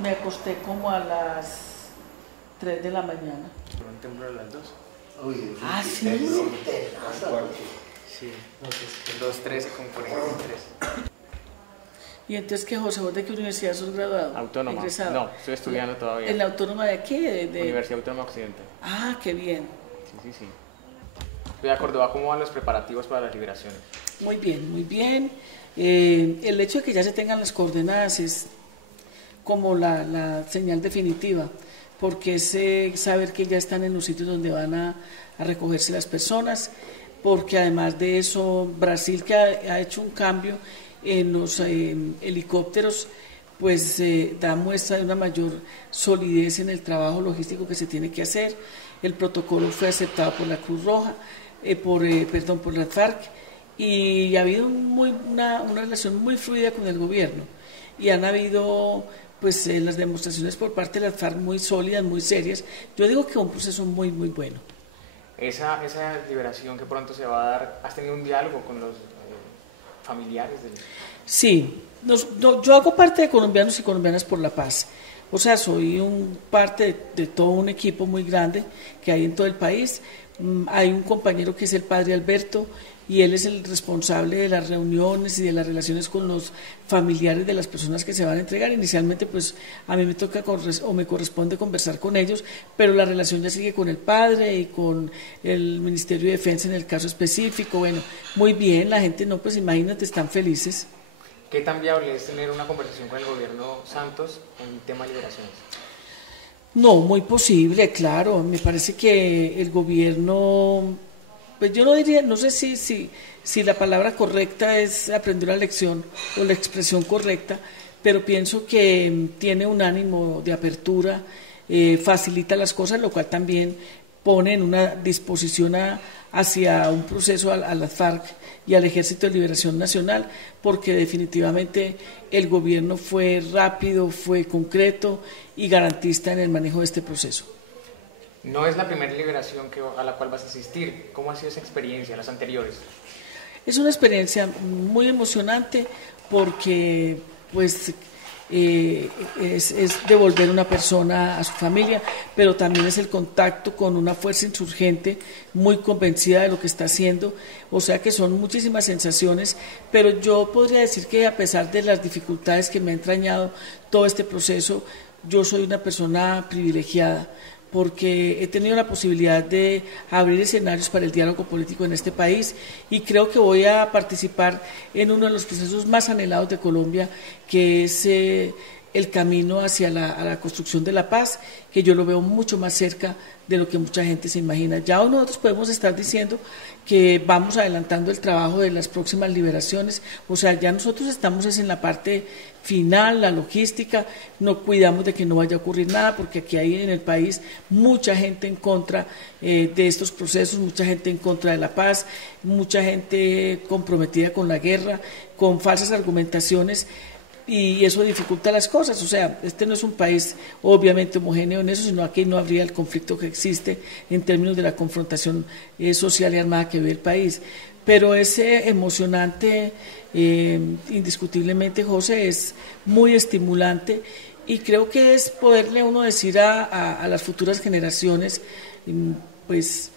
Me acosté como a las 3 de la mañana. Un temblor a las 2. Uy, Ah, ¿sí? Sí, 2:13 con 43. Y entonces, ¿qué, José? ¿Vos de qué universidad sos graduado? Autónoma. Egresado. No, estoy estudiando todavía. ¿En la autónoma de aquí? Universidad Autónoma Occidente. Ah, qué bien. Sí. Estoy de Córdoba. ¿Cómo van los preparativos para las liberaciones? Muy bien, muy bien. El hecho de que ya se tengan las coordenadas es como la señal definitiva, porque es saber que ya están en los sitios donde van a recogerse las personas, porque además de eso, Brasil, que ha hecho un cambio en los helicópteros, pues da muestra de una mayor solidez en el trabajo logístico que se tiene que hacer. El protocolo fue aceptado por la Cruz Roja, por la FARC, y ha habido una relación muy fluida con el gobierno, y han habido pues las demostraciones por parte de la FARC muy sólidas, muy serias. Yo digo que un proceso muy, muy bueno. Esa liberación que pronto se va a dar, ¿has tenido un diálogo con los familiares del...? Sí, yo hago parte de Colombianos y Colombianas por la Paz. O sea, soy parte de todo un equipo muy grande que hay en todo el país. Hay un compañero que es el padre Alberto, y él es el responsable de las reuniones y de las relaciones con los familiares de las personas que se van a entregar. Inicialmente, pues a mí me toca o me corresponde conversar con ellos, pero la relación ya sigue con el padre y con el Ministerio de Defensa en el caso específico. Bueno, muy bien, la gente no, pues imagínate, están felices. ¿Qué tan viable es tener una conversación con el gobierno Santos en el tema de liberaciones? No, muy posible, claro. Me parece que el gobierno, pues yo no diría, no sé si la palabra correcta es aprender una lección o la expresión correcta, pero pienso que tiene un ánimo de apertura, facilita las cosas, lo cual también pone en una disposición hacia un proceso a la FARC y al Ejército de Liberación Nacional, porque definitivamente el gobierno fue rápido, fue concreto y garantista en el manejo de este proceso. No es la primera liberación a la cual vas a asistir. ¿Cómo ha sido esa experiencia, las anteriores? Es una experiencia muy emocionante porque pues es devolver una persona a su familia, pero también es el contacto con una fuerza insurgente muy convencida de lo que está haciendo, o sea que son muchísimas sensaciones, pero yo podría decir que a pesar de las dificultades que me ha entrañado todo este proceso, yo soy una persona privilegiada, porque he tenido la posibilidad de abrir escenarios para el diálogo político en este país, y creo que voy a participar en uno de los procesos más anhelados de Colombia, que es el camino hacia la construcción de la paz, que yo lo veo mucho más cerca de lo que mucha gente se imagina. Ya nosotros podemos estar diciendo que vamos adelantando el trabajo de las próximas liberaciones, o sea, ya nosotros estamos en la parte final, la logística, no cuidamos de que no vaya a ocurrir nada, porque aquí hay en el país mucha gente en contra de estos procesos, mucha gente en contra de la paz, mucha gente comprometida con la guerra, con falsas argumentaciones, y eso dificulta las cosas. O sea, este no es un país obviamente homogéneo en eso, sino aquí no habría el conflicto que existe en términos de la confrontación social y armada que vive el país. Pero es emocionante, indiscutiblemente, José, es muy estimulante, y creo que es poderle uno decir a las futuras generaciones, pues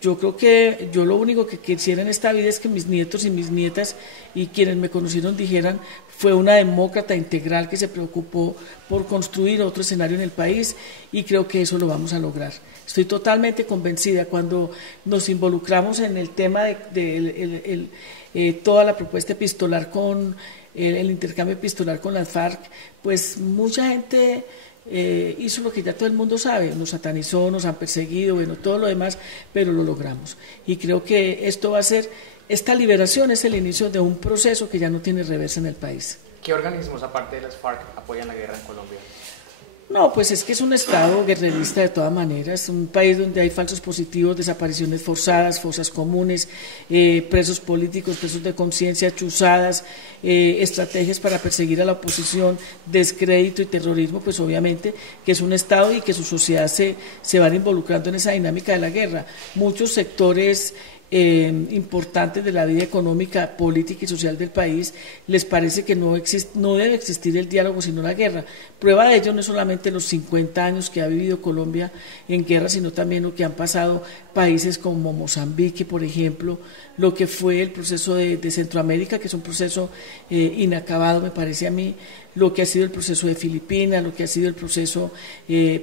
yo creo que yo lo único que quisiera en esta vida es que mis nietos y mis nietas y quienes me conocieron dijeran: fue una demócrata integral que se preocupó por construir otro escenario en el país, y creo que eso lo vamos a lograr. Estoy totalmente convencida. Cuando nos involucramos en el tema de toda la propuesta epistolar con el intercambio epistolar con las FARC, pues mucha gente hizo lo que ya todo el mundo sabe, nos satanizó, nos han perseguido, bueno, todo lo demás, pero lo logramos. Y creo que esta liberación es el inicio de un proceso que ya no tiene reversa en el país. ¿Qué organismos, aparte de las FARC, apoyan la guerra en Colombia? No, pues es que es un estado guerrerista de todas maneras, un país donde hay falsos positivos, desapariciones forzadas, fosas comunes, presos políticos, presos de conciencia, chuzadas, estrategias para perseguir a la oposición, descrédito y terrorismo. Pues obviamente que es un estado y que su sociedad se van involucrando en esa dinámica de la guerra. Muchos sectores importantes de la vida económica, política y social del país, les parece que no debe existir el diálogo sino la guerra. Prueba de ello no es solamente los 50 años que ha vivido Colombia en guerra, sino también lo que han pasado países como Mozambique, por ejemplo, lo que fue el proceso de Centroamérica, que es un proceso inacabado, me parece a mí, lo que ha sido el proceso de Filipinas, lo que ha sido el proceso,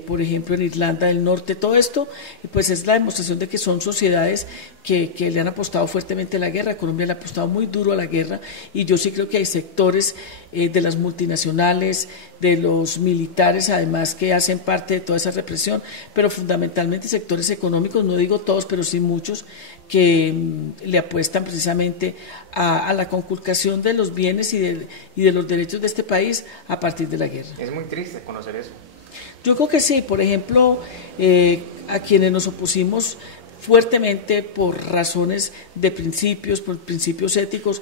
por ejemplo, en Irlanda del Norte. Todo esto pues es la demostración de que son sociedades que le han apostado fuertemente a la guerra. Colombia le ha apostado muy duro a la guerra, y yo sí creo que hay sectores de las multinacionales, de los militares, además, que hacen parte de toda esa represión, pero fundamentalmente sectores económicos, no digo todos, pero sí muchos, que le apuestan precisamente a la conculcación de los bienes y de los derechos de este país a partir de la guerra. Es muy triste conocer eso. Yo creo que sí. Por ejemplo, a quienes nos opusimos fuertemente por razones de principios, por principios éticos,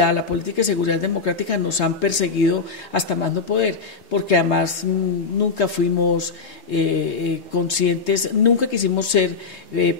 a la política de seguridad democrática, nos han perseguido hasta más no poder, porque además nunca fuimos conscientes, nunca quisimos ser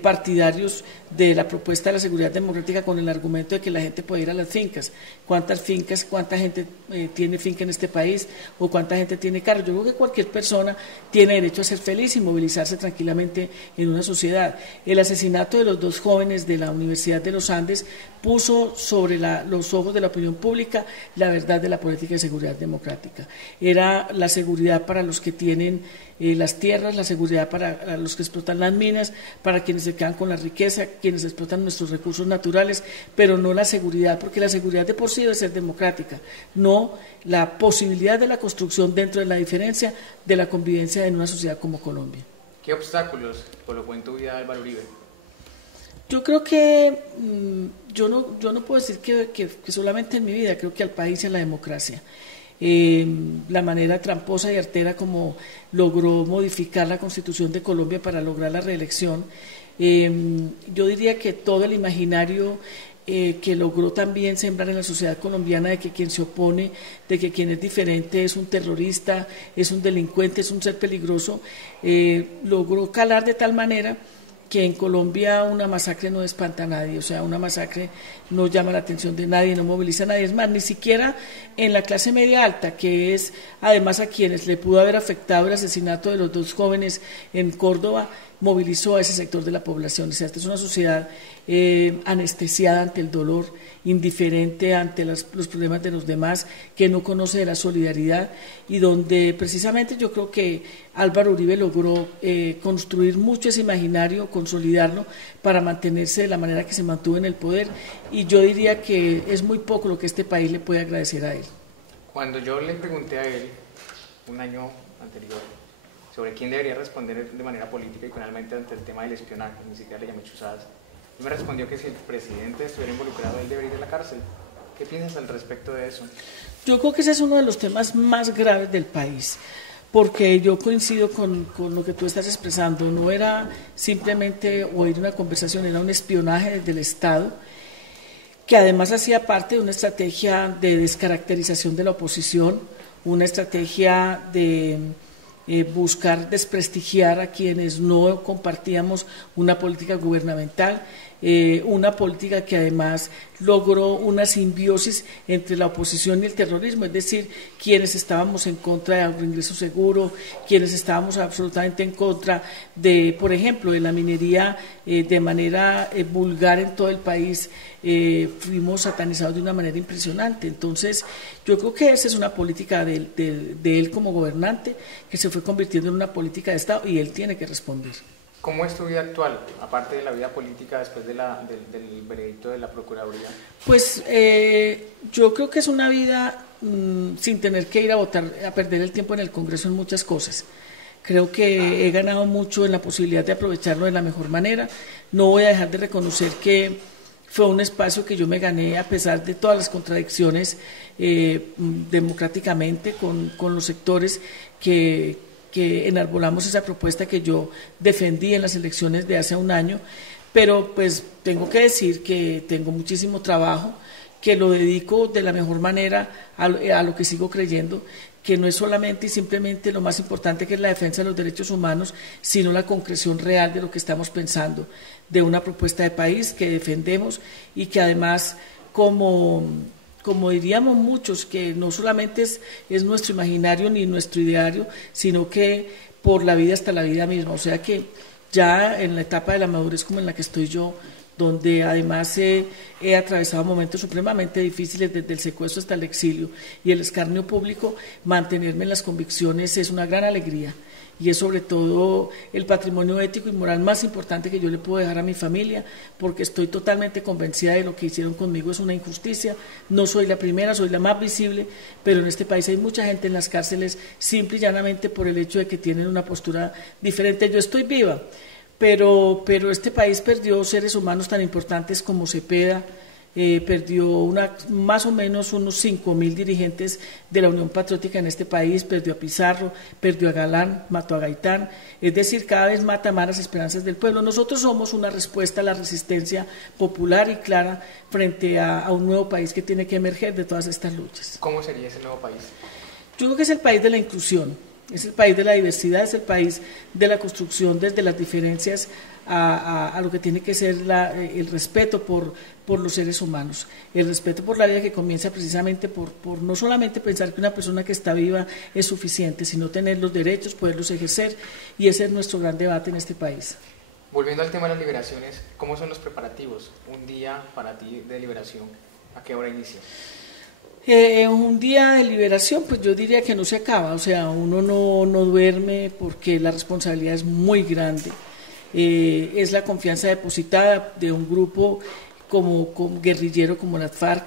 partidarios de la propuesta de la seguridad democrática con el argumento de que la gente puede ir a las fincas. ¿Cuántas fincas, cuánta gente tiene finca en este país, o cuánta gente tiene carro? Yo creo que cualquier persona tiene derecho a ser feliz y movilizarse tranquilamente en una sociedad. El asesinato de los 2 jóvenes de la Universidad de los Andes puso sobre los ojos de la opinión pública la verdad de la política de seguridad democrática. Era la seguridad para los que tienen las tierras, la seguridad para los que explotan las minas, para quienes se quedan con la riqueza, quienes explotan nuestros recursos naturales, pero no la seguridad, porque la seguridad de por sí debe ser democrática, no la posibilidad de la construcción dentro de la diferencia de la convivencia en una sociedad como Colombia. ¿Qué obstáculos colocó en tu vida Álvaro Uribe? Yo creo que yo no puedo decir que solamente en mi vida, creo que al país y a la democracia. La manera tramposa y artera como logró modificar la Constitución de Colombia para lograr la reelección. Yo diría que todo el imaginario que logró también sembrar en la sociedad colombiana de que quien se opone, de que quien es diferente es un terrorista, es un delincuente, es un ser peligroso, logró calar de tal manera que en Colombia una masacre no espanta a nadie, o sea, una masacre no llama la atención de nadie, no moviliza a nadie, es más, ni siquiera en la clase media alta, que es además a quienes le pudo haber afectado el asesinato de los 2 jóvenes en Córdoba, movilizó a ese sector de la población. O sea, esta es una sociedad anestesiada ante el dolor, indiferente ante los problemas de los demás, que no conoce de la solidaridad, y donde precisamente yo creo que Álvaro Uribe logró construir mucho ese imaginario, consolidarlo para mantenerse de la manera que se mantuvo en el poder, y yo diría que es muy poco lo que este país le puede agradecer a él. Cuando yo le pregunté a él un año anterior sobre quién debería responder de manera política y finalmente ante el tema del espionaje, ni siquiera le llamé chuzadas, él me respondió que si el presidente estuviera involucrado, él debería ir a la cárcel. ¿Qué piensas al respecto de eso? Yo creo que ese es uno de los temas más graves del país, porque yo coincido con lo que tú estás expresando. No era simplemente oír una conversación, era un espionaje del Estado, que además hacía parte de una estrategia de descaracterización de la oposición, una estrategia de buscar desprestigiar a quienes no compartíamos una política gubernamental, una política que además logró una simbiosis entre la oposición y el terrorismo, es decir, quienes estábamos en contra de agroingreso seguro, quienes estábamos absolutamente en contra de, por ejemplo, de la minería de manera vulgar en todo el país, fuimos satanizados de una manera impresionante. Entonces, yo creo que esa es una política de él como gobernante, que se fue convirtiendo en una política de Estado, y él tiene que responder. ¿Cómo es tu vida actual, aparte de la vida política después del veredicto de la Procuraduría? Pues yo creo que es una vida sin tener que ir a votar, a perder el tiempo en el Congreso en muchas cosas. Creo que he ganado mucho en la posibilidad de aprovecharlo de la mejor manera. No voy a dejar de reconocer que fue un espacio que yo me gané a pesar de todas las contradicciones democráticamente con los sectores que enarbolamos esa propuesta que yo defendí en las elecciones de hace un año, pero pues tengo que decir que tengo muchísimo trabajo, que lo dedico de la mejor manera a lo que sigo creyendo, que no es solamente y simplemente lo más importante que es la defensa de los derechos humanos, sino la concreción real de lo que estamos pensando, de una propuesta de país que defendemos y que además, como diríamos muchos, que no solamente es nuestro imaginario ni nuestro ideario, sino que por la vida hasta la vida misma, o sea que ya en la etapa de la madurez como en la que estoy yo, donde además he atravesado momentos supremamente difíciles desde el secuestro hasta el exilio y el escarnio público, mantenerme en las convicciones es una gran alegría y es sobre todo el patrimonio ético y moral más importante que yo le puedo dejar a mi familia, porque estoy totalmente convencida de lo que hicieron conmigo es una injusticia. No soy la primera, soy la más visible, pero en este país hay mucha gente en las cárceles simple y llanamente por el hecho de que tienen una postura diferente. Yo estoy viva, pero este país perdió seres humanos tan importantes como Cepeda, perdió más o menos unos 5.000 dirigentes de la Unión Patriótica en este país, perdió a Pizarro, perdió a Galán, mató a Gaitán, es decir, cada vez mata más las esperanzas del pueblo. Nosotros somos una respuesta a la resistencia popular y clara frente a un nuevo país que tiene que emerger de todas estas luchas. ¿Cómo sería ese nuevo país? Yo creo que es el país de la inclusión, es el país de la diversidad, es el país de la construcción desde las diferencias a lo que tiene que ser el respeto por los seres humanos, el respeto por la vida que comienza precisamente por no solamente pensar que una persona que está viva es suficiente, sino tener los derechos, poderlos ejercer, y ese es nuestro gran debate en este país. Volviendo al tema de las liberaciones, ¿cómo son los preparativos? Un día para ti de liberación, ¿a qué hora inicia? Un día de liberación, pues yo diría que no se acaba, o sea, uno no duerme porque la responsabilidad es muy grande. Es la confianza depositada de un grupo como guerrillero como las FARC,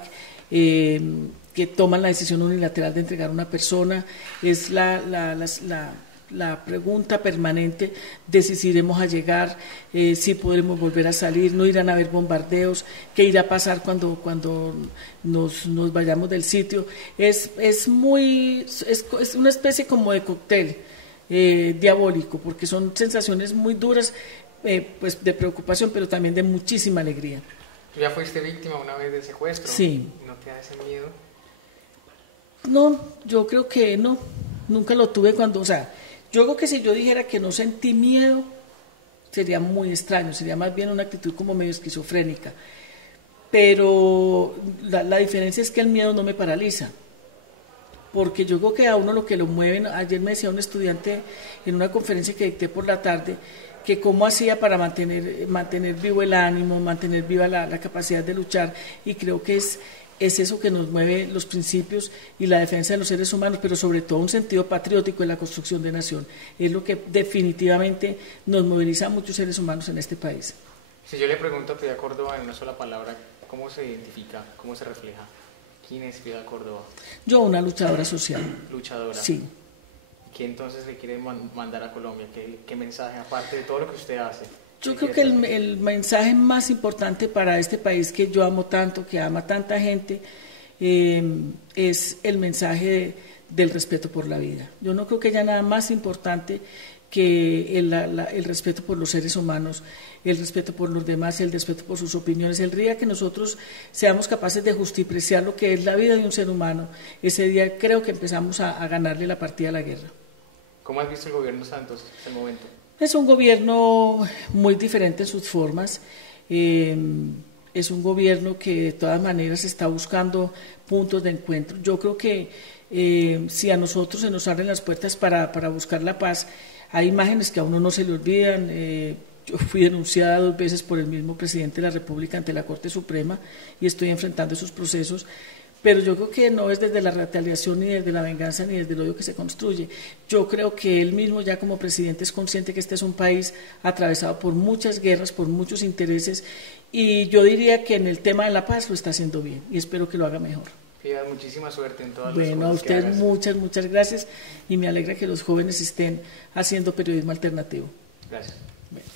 que toman la decisión unilateral de entregar a una persona, es la pregunta permanente de si iremos a llegar, si podremos volver a salir, no irán a haber bombardeos, qué irá a pasar cuando nos vayamos del sitio. Es una especie como de cóctel diabólico, porque son sensaciones muy duras, pues de preocupación, pero también de muchísima alegría. ¿Tú ya fuiste víctima una vez de secuestro? Sí. ¿No te da ese miedo? No, yo creo que no, nunca lo tuve o sea, yo creo que si yo dijera que no sentí miedo, sería muy extraño, sería más bien una actitud como medio esquizofrénica, pero la diferencia es que el miedo no me paraliza, porque yo creo que a uno lo que lo mueve, ayer me decía un estudiante en una conferencia que dicté por la tarde, que cómo hacía para mantener vivo el ánimo, mantener viva la capacidad de luchar, y creo que es eso que nos mueve, los principios y la defensa de los seres humanos, pero sobre todo un sentido patriótico en la construcción de nación. Es lo que definitivamente nos moviliza a muchos seres humanos en este país. Si yo le pregunto a Piedad Córdoba en una sola palabra, ¿cómo se identifica, cómo se refleja? ¿Quién es Piedad Córdoba? Yo, una luchadora social. ¿Luchadora? Sí. ¿Qué entonces le quiere mandar a Colombia? ¿Qué mensaje, aparte de todo lo que usted hace? Yo creo que el mensaje más importante para este país que yo amo tanto, que ama tanta gente, es el mensaje del respeto por la vida. Yo no creo que haya nada más importante que el respeto por los seres humanos, el respeto por los demás, el respeto por sus opiniones. El día que nosotros seamos capaces de justipreciar lo que es la vida de un ser humano, ese día creo que empezamos a ganarle la partida a la guerra. ¿Cómo has visto el gobierno Santos hasta el momento? Es un gobierno muy diferente en sus formas, es un gobierno que de todas maneras está buscando puntos de encuentro. Yo creo que si a nosotros se nos abren las puertas para buscar la paz, hay imágenes que a uno no se le olvidan. Yo fui denunciada 2 veces por el mismo presidente de la República ante la Corte Suprema y estoy enfrentando esos procesos. Pero yo creo que no es desde la retaliación, ni desde la venganza, ni desde el odio que se construye. Yo creo que él mismo ya como presidente es consciente que este es un país atravesado por muchas guerras, por muchos intereses, y yo diría que en el tema de la paz lo está haciendo bien, y espero que lo haga mejor. Piedad, muchísima suerte en todas las cosas. Bueno, a usted muchas gracias, y me alegra que los jóvenes estén haciendo periodismo alternativo. Gracias. Bueno.